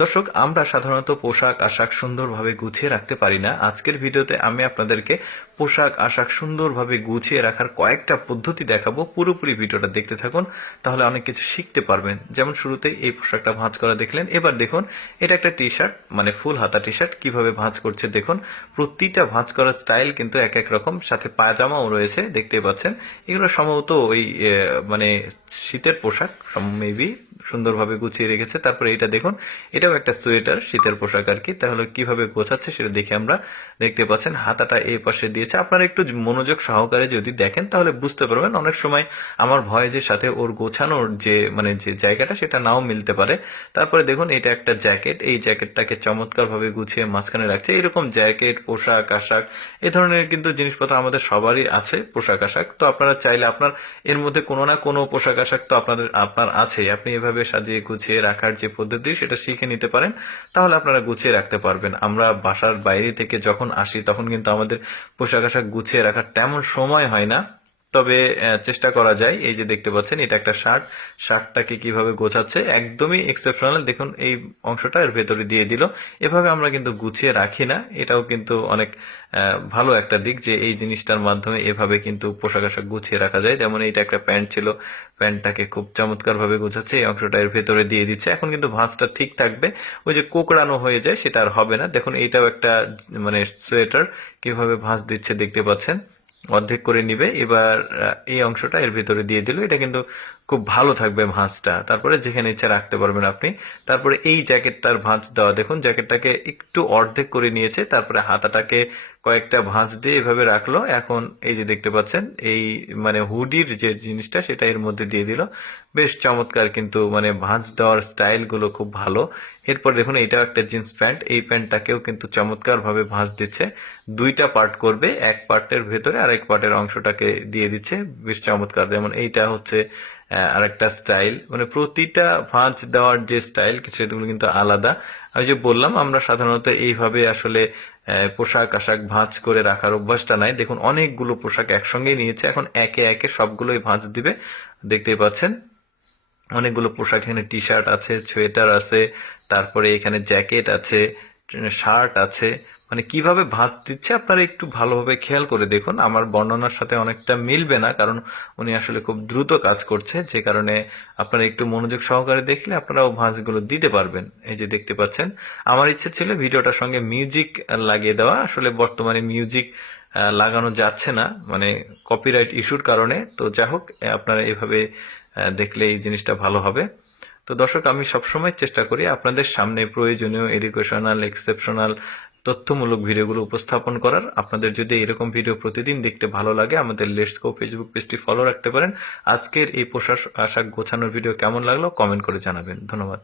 দর্শক, আমরা সাধারণত পোশাক আশাক সুন্দরভাবে গুছিয়ে রাখতে পারি না। আজকের ভিডিওতে আমি আপনাদেরকে পোশাক আশাক সুন্দরভাবে গুছিয়ে রাখার কয়েকটা পদ্ধতি দেখাবো। পুরোপুরি ভিডিওটা দেখতে থাকুন, তাহলে অনেক কিছু শিখতে পারবেন। যেমন শুরুতেই এই পোশাকটা ভাঁজ করা দেখলেন। এবার দেখুন, এটা একটা টি শার্ট, মানে ফুল হাতা টি শার্ট। কিভাবে ভাঁজ করছে দেখুন। প্রতিটা ভাঁজ করার স্টাইল কিন্তু এক এক রকম, সাথে পায়জামাও রয়েছে, দেখতে পাচ্ছেন। এগুলো সম্ভবত ওই মানে শীতের পোশাক, মেবি সুন্দরভাবে গুছিয়ে রেখেছে। তারপরে এটা দেখুন, এটাও একটা সোয়েটার, শীতের পোশাক আর কি। তাহলে কিভাবে গোছাচ্ছে সেটা দেখে আমরা দেখতে পাচ্ছেন হাতাটা এই পাশে দিয়েছে। আপনারা একটু মনোযোগ সহকারে যদি দেখেন তাহলে বুঝতে পারবেন। অনেক সময় আমার ভয় যে সাথে ওর গোছানোর যে জায়গাটা সেটা নাও মিলতে পারে। তারপরে দেখুন, এটা একটা জ্যাকেট। এই জ্যাকেটটাকে চমৎকার ভাবে গুছিয়ে মাঝখানে রাখছে। এরকম জ্যাকেট, পোশাক আশাক, এ ধরনের কিন্তু জিনিসপত্র আমাদের সবারই আছে, পোশাক আশাক। তো আপনারা চাইলে আপনার এর মধ্যে কোনো না কোনো পোশাক আশাক তো আপনার আছে। আপনি এভাবে সাজিয়ে গুছিয়ে রাখার যে পদ্ধতি সেটা শিখে নিতে পারেন, তাহলে আপনারা গুছিয়ে রাখতে পারবেন। আমরা বাসার বাইরে থেকে যখন আসি তখন কিন্তু আমাদের পোশাক আশাক গুছিয়ে রাখার তেমন সময় হয় না। তবে চেষ্টা করা যায়। এই যে দেখতে পাচ্ছেন, এটা একটা শার্টটাকে কিভাবে গোছাচ্ছে, একদমই এক্সেপশনাল। দেখুন, এই অংশটা এর ভেতরে দিয়ে দিল। এভাবে আমরা কিন্তু গুছিয়ে রাখি না। এটাও কিন্তু অনেক ভালো একটা দিক যে এই জিনিসটার মাধ্যমে এভাবে কিন্তু পোশাক আশাক গুছিয়ে রাখা যায়। যেমন এইটা একটা প্যান্ট ছিল, প্যান্টটাকে খুব চমৎকার ভাবে গোছাচ্ছে, এই অংশটা এর ভেতরে দিয়ে দিচ্ছে। এখন কিন্তু ভাঁজটা ঠিক থাকবে, ওই যে কোকড়ানো হয়ে যায় সেটা আর হবে না। দেখুন, এইটাও একটা মানে সোয়েটার, কিভাবে ভাঁজ দিচ্ছে দেখতে পাচ্ছেন। অর্ধেক করে নিবে। এবার এই অংশটা এর ভিতরে দিয়ে দিল। এটা কিন্তু খুব ভালো থাকবে ভাঁজটা। তারপরে যেখানে ইচ্ছা রাখতে পারবেন আপনি। তারপরে এই জ্যাকেটটার ভাঁজ দেওয়া দেখুন, জ্যাকেটটাকে একটু অর্ধেক করে নিয়েছে। তারপরে হাতাটাকে কয়েকটা ভাঁজ দিয়ে এভাবে রাখলো। এখন এই যে দেখতে পাচ্ছেন, এই মানে হুডির যে জিনিসটা সেটা এর মধ্যে দিয়ে দিল। বেশ চমৎকার, কিন্তু মানে ভাঁজ দেওয়ার স্টাইল গুলো খুব ভালো। এরপর দেখুন, এইটাও একটা জিন্স প্যান্ট। এই প্যান্টটাকেও কিন্তু চমৎকার ভাবে ভাঁজ দিচ্ছে। দুইটা পার্ট করবে, এক পার্টের ভেতরে আরেক পার্টের অংশটাকে দিয়ে দিচ্ছে। বেশ চমৎকার। যেমন এইটা হচ্ছে আরেকটা স্টাইল। মানে প্রতিটা ভাঁজ দেওয়ার যে স্টাইল সেগুলো কিন্তু আলাদা। আমি যে বললাম, আমরা সাধারণত এইভাবে আসলে পোশাক আশাক ভাঁজ করে রাখার অভ্যাসটা নাই। দেখুন, অনেকগুলো পোশাক একসঙ্গে নিয়েছে। এখন একে একে সবগুলোই ভাঁজ দিবে, দেখতেই পাচ্ছেন। অনেকগুলো পোশাক, এখানে টি শার্ট আছে, সোয়েটার আছে, তারপরে এখানে জ্যাকেট আছে, শার্ট আছে। মানে কিভাবে ভাঁজ দিচ্ছে আপনারা একটু ভালোভাবে খেয়াল করে দেখুন। আমার বর্ণনার সাথে অনেকটা মিলবে না, কারণ উনি আসলে খুব দ্রুত কাজ করছে, যে কারণে আপনারা একটু মনোযোগ সহকারে দেখলে আপনারাও ভাঁজগুলো দিতে পারবেন। এই যে দেখতে পাচ্ছেন, আমার ইচ্ছে ছিল ভিডিওটার সঙ্গে মিউজিক লাগিয়ে দেওয়া। আসলে বর্তমানে মিউজিক লাগানো যাচ্ছে না, মানে কপিরাইট ইস্যুর কারণে। তো যাই হোক, আপনারা এভাবে দেখলে এই জিনিসটা ভালো হবে। তো দর্শক, আমি সবসময় চেষ্টা করি আপনাদের সামনে প্রয়োজনীয় এডুকেশনাল, এক্সেপশনাল, তথ্যমূলক ভিডিওগুলো উপস্থাপন করার। আপনাদের যদি এরকম ভিডিও প্রতিদিন দেখতে ভালো লাগে, আমাদের লেটস গো ফেসবুক পেজটি ফলো রাখতে পারেন। আজকের এই পোশাক আশাক গোছানোর ভিডিও কেমন লাগলো কমেন্ট করে জানাবেন। ধন্যবাদ।